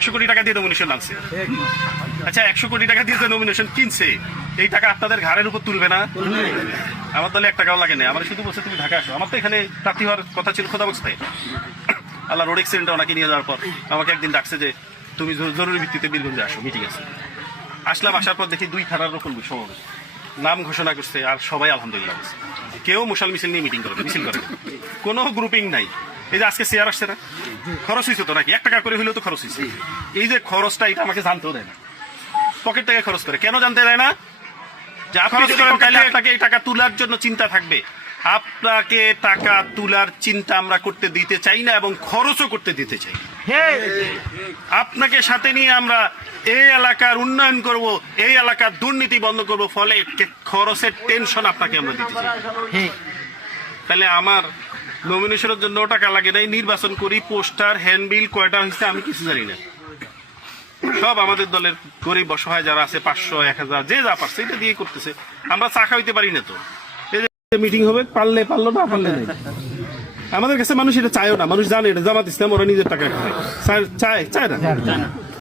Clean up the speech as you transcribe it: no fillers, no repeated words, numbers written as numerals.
100 কোটি টাকা দিয়ে নমিনেশন আনছে। আচ্ছা 100 কোটি টাকা দিয়ে যে নমিনেশন কিনছে এই টাকা আপনাদের ঘাড়ের উপর তুলবে না? আমার দলে 1 টাকাও লাগে না। আমার শুধু বলছে তুমি ঢাকা আসো। আমার তো এখানে প্রার্থী হওয়ার কথা ছিল খোদা অবস্থায়। আল্লাহ রোড অ্যাক্সিডেন্টে ওনাকে নিয়ে যাওয়ার পর আমাকে একদিন ডাকছে যে তুমি জরুরি ভিত্তিতে বীরগঞ্জে আসো, মিটিং আছে। আসলাম, আসার পর দেখি 2 থানার রকম সমাবেশ, নাম ঘোষণা করছে আর সবাই আলহামদুলিল্লাহ বলছে। কেউ মশাল মিছিল নিয়ে মিটিং করে মিছিল করে, কোনো গ্রুপিং নাই। এই যে আজকে চেয়ার আসছে না, খরচ হয়েছে তো নাকি? 1 টাকা করে হইলেও তো খরচ হয়েছে। এই যে খরচটা এটা আমাকে জানতেও দেয় না, পকেট থেকে খরচ করে। কেন জানতে দেয় না? যে আপনি আপনাকে এই টাকা তোলার জন্য চিন্তা থাকবে। আপনাকে টাকা তোলার চিন্তা আমরা করতে দিতে চাই না এবং খরচও করতে দিতে চাই। আপনাকে সাথে নিয়ে আমরা এই এলাকার উন্নয়ন করব, এই এলাকার দুর্নীতি বন্ধ করব, ফলে খরচের টেনশন আপনাকে আমরা দিতে চাই। তাহলে আমার নমিনেশনের জন্য টাকা লাগে নাই, নির্বাচন করি, পোস্টার হ্যান্ডবিল কয়টা হয়েছে আমি কিছু জানি না। সব আমাদের দলের গরিব অসহায় যারা আছে 500 1000 যে যা পারছে এটা দিয়ে করতেছে। আমরা চা খাইতে পারি না তো। এই যে মিটিং হবে, পারলে পারলো, না পারলে নাই। আমাদের কাছে মানুষ এটা চায়ও না। মানুষ জানে এটা জামাত ইসলাম ওরা নিজের টাকা খায়, চায় না।